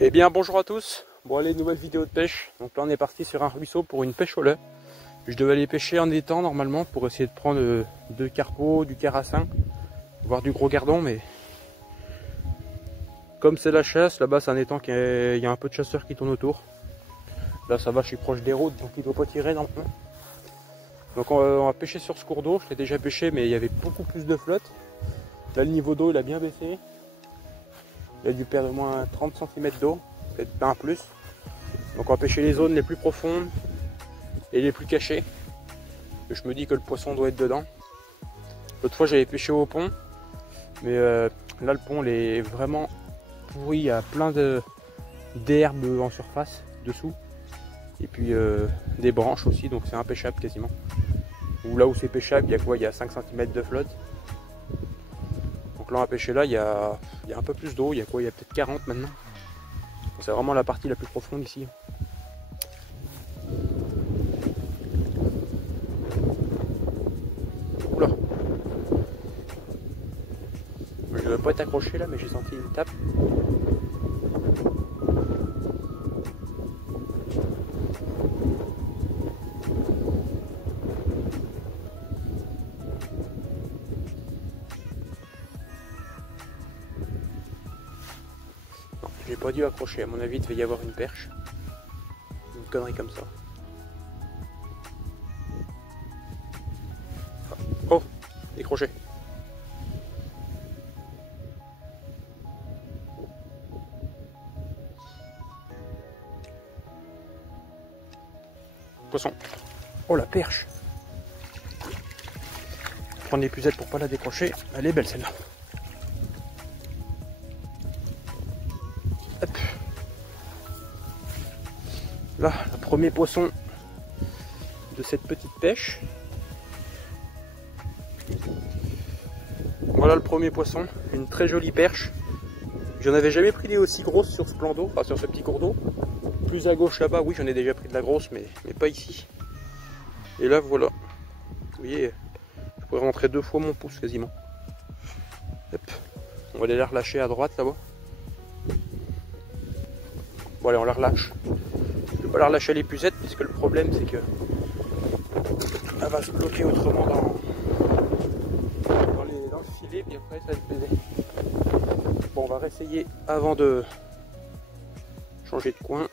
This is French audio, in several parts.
Eh bien bonjour à tous. Bon allez, nouvelle vidéo de pêche. Donc là on est parti sur un ruisseau pour une pêche au leurre. Je devais aller pêcher en étang normalement pour essayer de prendre 2 carpeaux, du carassin, voire du gros gardon, mais comme c'est la chasse, là-bas c'est un étang qui il y a un peu de chasseurs qui tournent autour. Là ça va, je suis proche des routes donc il ne doit pas tirer normalement. Donc on va pêcher sur ce cours d'eau. Je l'ai déjà pêché mais il y avait beaucoup plus de flotte. Là le niveau d'eau il a bien baissé. Il a dû perdre au moins 30 cm d'eau, peut-être pas un plus. Donc on va pêcher les zones les plus profondes et les plus cachées. Je me dis que le poisson doit être dedans. L'autre fois j'avais pêché au pont, mais là le pont il est vraiment pourri, il y a plein d'herbes en surface dessous. Et puis des branches aussi, donc c'est impêchable quasiment. Ou là où c'est pêchable, il y a quoi? Il y a 5 cm de flotte. Donc là on va pêcher là, il y a un peu plus d'eau, il y a quoi? Il y a peut-être 40 maintenant. C'est vraiment la partie la plus profonde ici. Oula. Je ne veux pas être accroché là, mais j'ai senti une tape. Non, j'ai pas dû accrocher. À mon avis, il devait y avoir une perche. Une connerie comme ça. Oh, décroché. Poisson. Oh la perche. Prendre l'épuisette pour pas la décrocher. Elle est belle celle-là. Hop. Là, le premier poisson de cette petite pêche. Voilà le premier poisson, une très jolie perche. J'en avais jamais pris des aussi grosses sur ce plan d'eau, enfin sur ce petit cours d'eau. Plus à gauche là-bas, oui j'en ai déjà pris de la grosse, mais pas ici. Et là voilà, vous voyez, je pourrais rentrer 2 fois mon pouce quasiment. Hop. On va aller la relâcher à droite là-bas. Bon allez, on la relâche. Je ne vais pas la relâcher à l'épuisette, puisque le problème c'est que elle va se bloquer autrement dans le filet, puis après ça va être baisé. Bon, on va réessayer avant de changer de coin.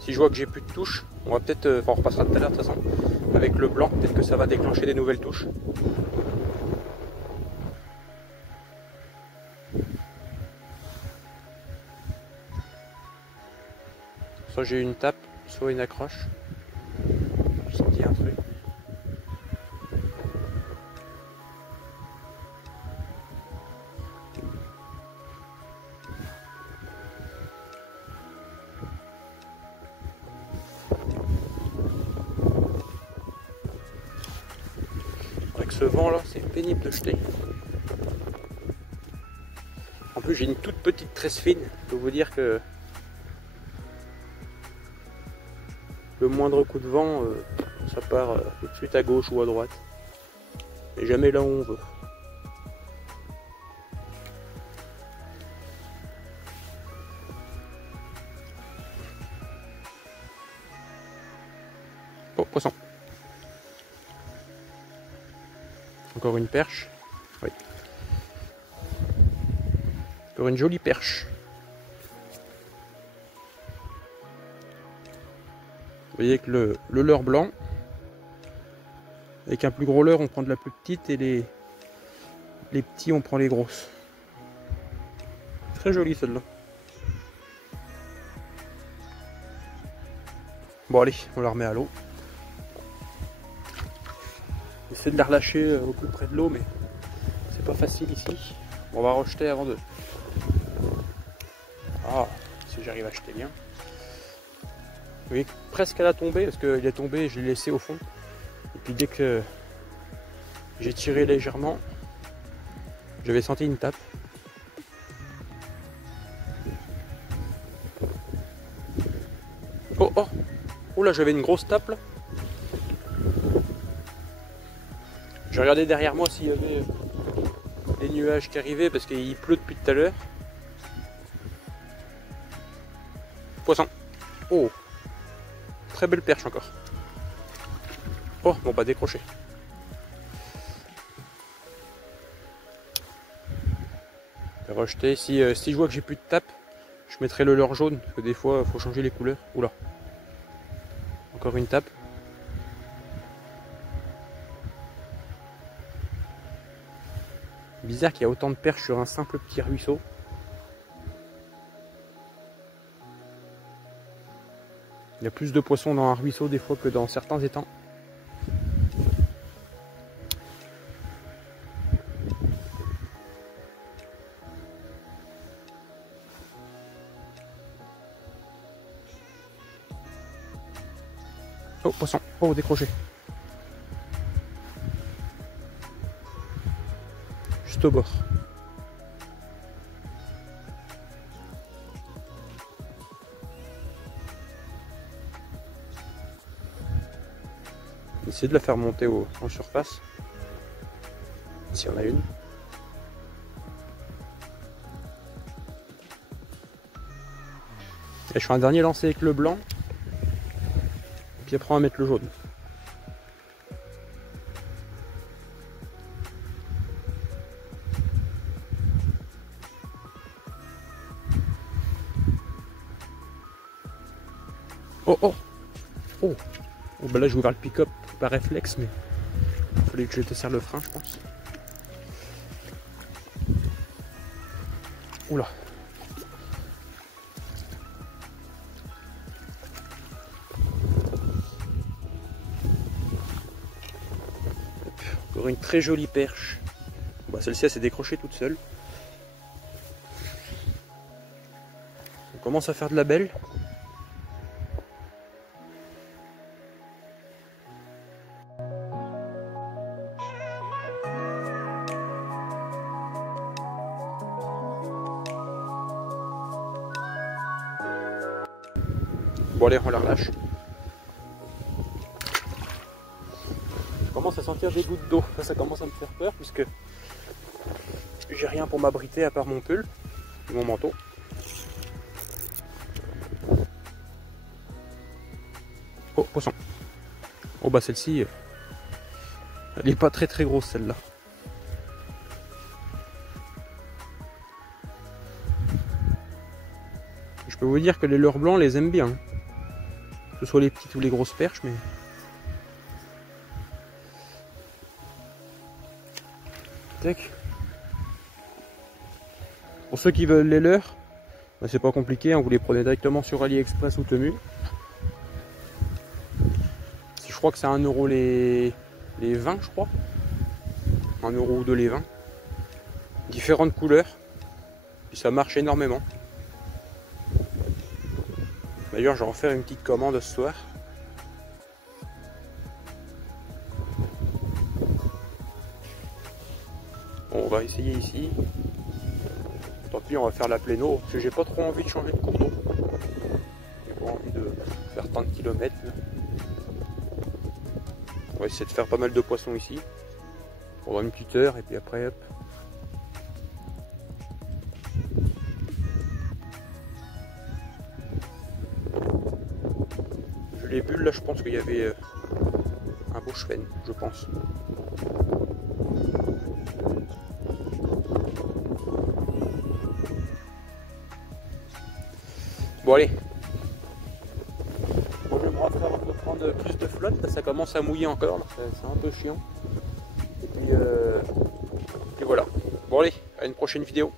Si je vois que j'ai plus de touches, on va peut-être, enfin on repassera tout à l'heure de toute façon, avec le blanc, peut-être que ça va déclencher des nouvelles touches. Soit j'ai une tape, soit une accroche. J'ai senti un truc. Avec ce vent là, c'est pénible de jeter. En plus j'ai une toute petite tresse fine, je peux vous dire que le moindre coup de vent, ça part tout de suite à gauche ou à droite. Et jamais là où on veut. Oh, poisson. Encore une perche. Oui. Encore une jolie perche. Vous voyez que le leurre blanc, avec un plus gros leurre on prend de la plus petite et les petits on prend les grosses. Très jolie celle-là. Bon allez, on la remet à l'eau. J'essaie de la relâcher au plus près de l'eau, mais c'est pas facile ici. On va rejeter avant de... Ah, si j'arrive à jeter bien. Vous voyez, presque à la tombée, parce qu'il est tombé et je l'ai laissé au fond. Et puis dès que j'ai tiré légèrement, j'avais senti une tape. Oh oh, oh là, j'avais une grosse tape là. J'ai regardé derrière moi s'il y avait des nuages qui arrivaient parce qu'il pleut depuis tout à l'heure. Poisson. Oh, très belle perche encore. Oh, bon bah décroché. Rejeter. Si je vois que j'ai plus de tape, je mettrai le leurre jaune, parce que des fois il faut changer les couleurs. Oula. Encore une tape. Bizarre qu'il y a autant de perches sur un simple petit ruisseau. Il y a plus de poissons dans un ruisseau des fois que dans certains étangs. Oh, poisson. Oh, décroché. Juste au bord. Essayer de la faire monter en surface. S'il y en a une. Et je fais un dernier lancer avec le blanc. Puis après on va mettre le jaune. Oh oh oh, oh bah là j'ai ouvert le pick-up par réflexe, mais il fallait que je te serre le frein, je pense. Oula. Encore une très jolie perche. Bah, celle-ci elle s'est décrochée toute seule. On commence à faire de la belle. Bon allez, on la relâche. Je commence à sentir des gouttes d'eau. Ça commence à me faire peur puisque j'ai rien pour m'abriter à part mon pull et mon manteau. Oh, poisson. Oh bah celle-ci, elle n'est pas très grosse celle-là. Je peux vous dire que les leurres blancs les aiment bien. Que ce soit les petites ou les grosses perches, mais... Tac. Pour ceux qui veulent les leurres, bah c'est pas compliqué, hein, vous les prenez directement sur AliExpress ou Temu. Je crois que c'est 1 € les 20, je crois. 1 € ou 2 les 20. Différentes couleurs. Puis ça marche énormément. D'ailleurs, je vais en faire une petite commande ce soir. Bon, on va essayer ici. Tant pis, on va faire la pléno, parce que j'ai pas trop envie de changer de cours d'eau. J'ai pas envie de faire tant de kilomètres. On va essayer de faire pas mal de poissons ici. Pendant une petite heure, et puis après, hop. Les bulles là, je pense qu'il y avait un beau chevenne, je pense. Bon allez. Bon, je vais me rentrer avant de prendre plus de flotte, là, ça commence à mouiller encore, c'est un peu chiant. Et puis voilà. Bon allez, à une prochaine vidéo.